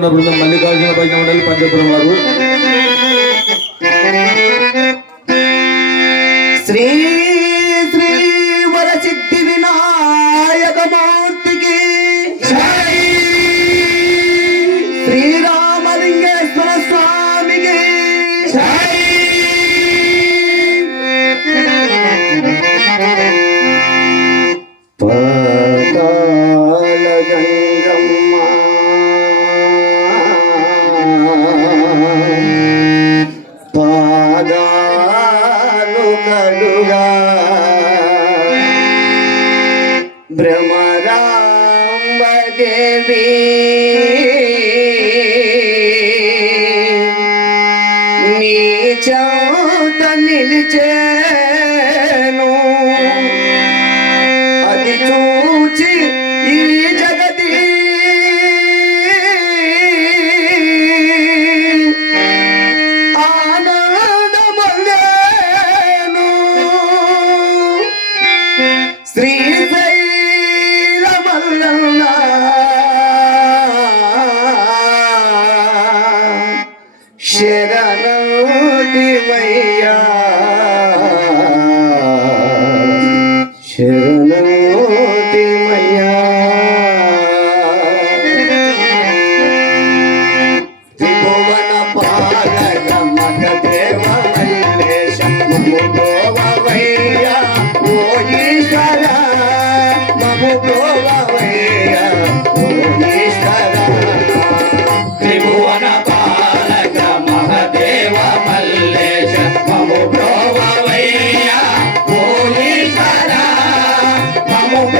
ఉన్న బృందం మల్లికార్జున భజన మండలి పంచపురం వారు. చేను. అది చూచి ఈ జగతి. ఆనందమగాను శ్రీ శరణోటి మయ్యా Oh.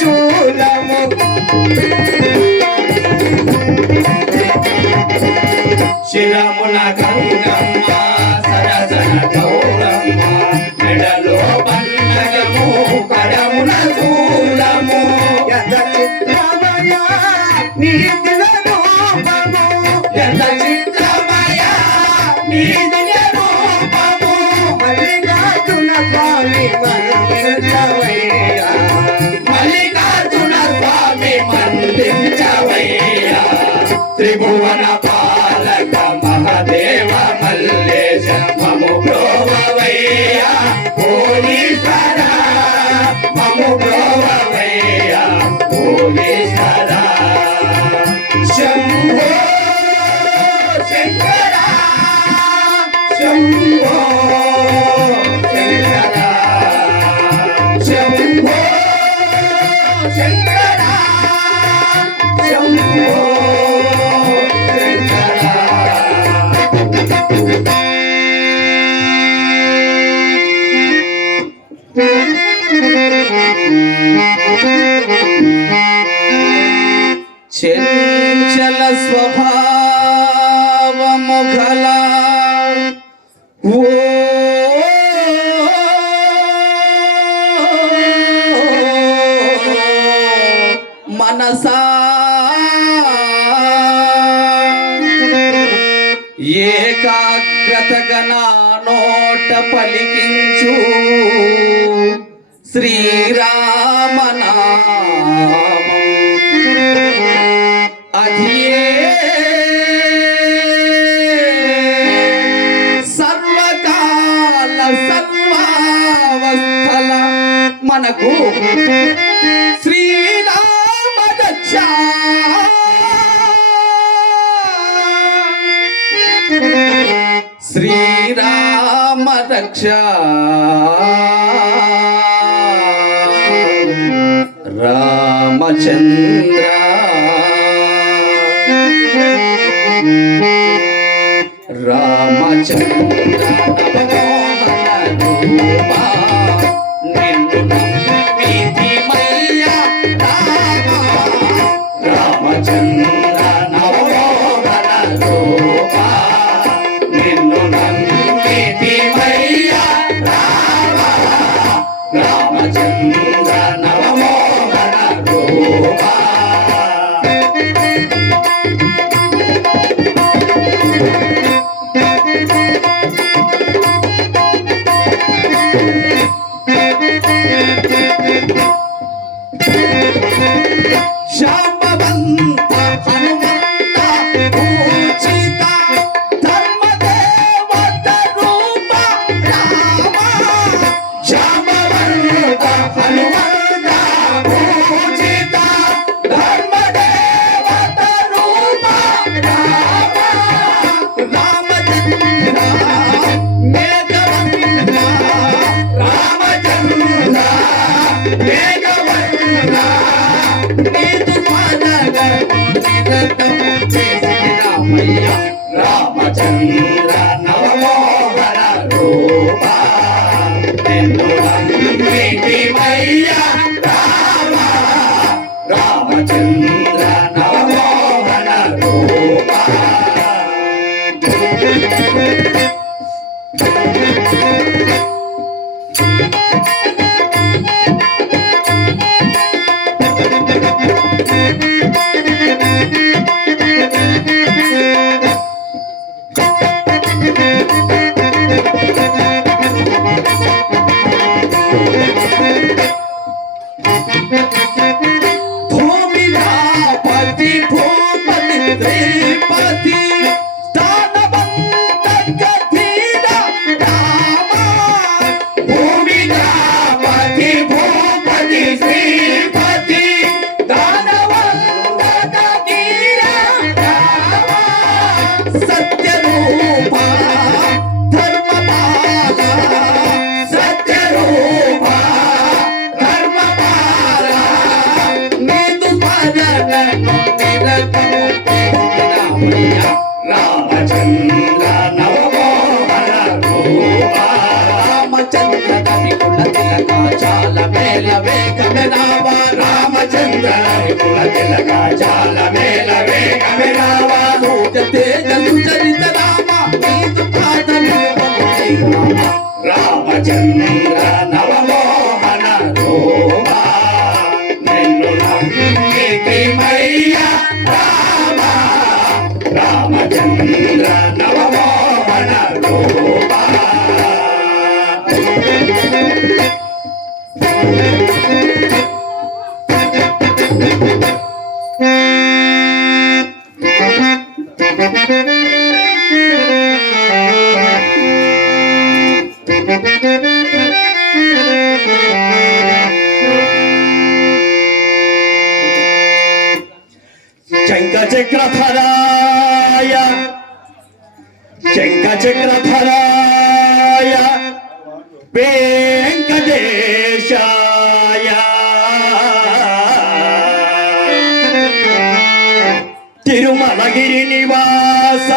శూలము శ్రీరాముల గంగమ్మ. త్రిభువన పాలక మహదేవ మల్లేశ మము ప్రోవయ్య పోలీస చంచల స్వభావముఖలా ఓ మనకు శ్రీరామ రక్ష శ్రీరామ రక్ష రామచంద్ర రామచంద్ర भूमि पति भूमि पति రామచంద్ర నవమోహన రూప రామచంద్ర కవికుల తిలక చాల మేల వేగమే రావా రామచంద్ర కవికుల తిలక చాల మేల తేజ సుచరిత రామ రామచంద్ర నవమోహన తిరుమలగిరి నివాసాయ.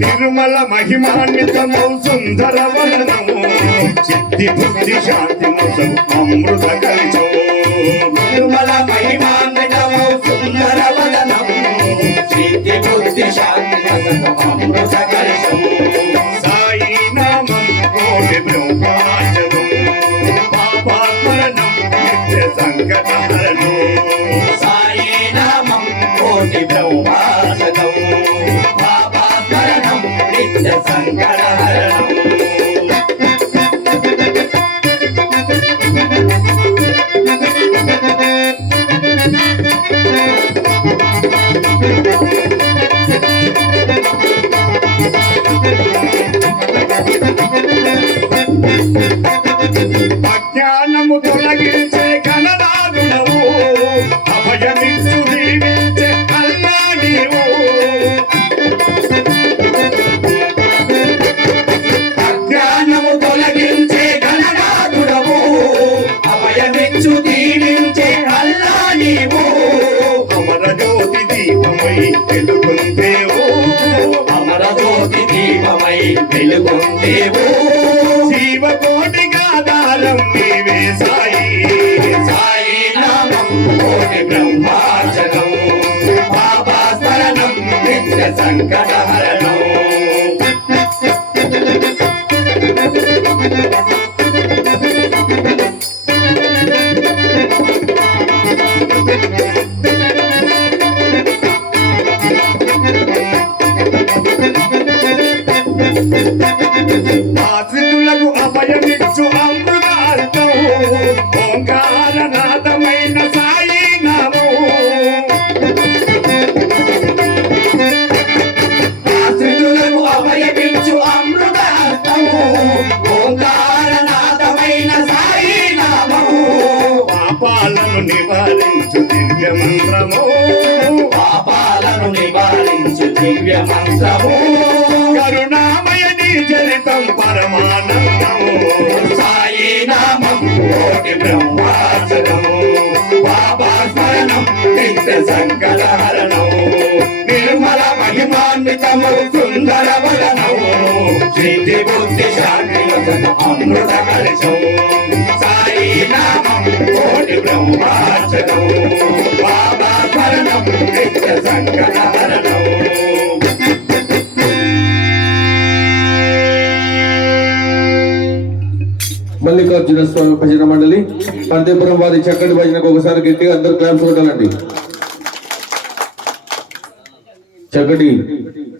నిర్మల మహిమాన్వితమౌ సుందర వనము సిద్ధి బుద్ధి శాంతి అమృత కలిచో నిర్మల మహిమాన్ సిద్ధి బుద్ధి శాంతి అమృత కలశం నిత్య మంత్రము. పాపాలను నివారించు దివ్య మంత్రము. కరుణామయ నీ చరితం పరమానందము. సాయి నామం కోటి బ్రహ్మాచనము బాబా స్మరణం నిత్య సంకలహరణము నిర్మల మహిమాన్వితము సుందర వదనము. సిద్ధి బుద్ధి శాంతి వసన అమృత కలశం సాయి నామం కోటి బ్రహ్మాచనము బాబా నిత్య సంకటహరణం మల్లికార్జున స్వామి భజన మండలి పంతేపురం వారి చక్కటి భజనకు ఒకసారి గట్టిగా అందరు క్లాప్స్ కొట్టాలండి. చక్కటి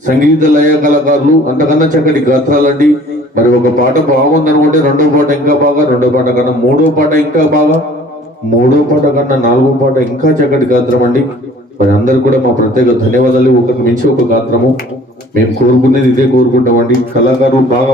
సంగీత లయ కళాకారులు అంతకన్నా చక్కటి గాత్రాలండి. మరి ఒక పాట బాగుందనుకుంటే రెండో పాట ఇంకా బాగా రెండో పాట కన్నా మూడో పాట ఇంకా బాగా. మూడో పాట కన్నా నాలుగో పాట ఇంకా చక్కటి గాత్రం అండి. మరి అందరు కూడా మా ప్రత్యేక ధన్యవాదాలు. ఒకటి మించి ఒక గాత్రము. మేము కోరుకునేది ఇదే కోరుకుంటామండి. కళాకారులు బాగా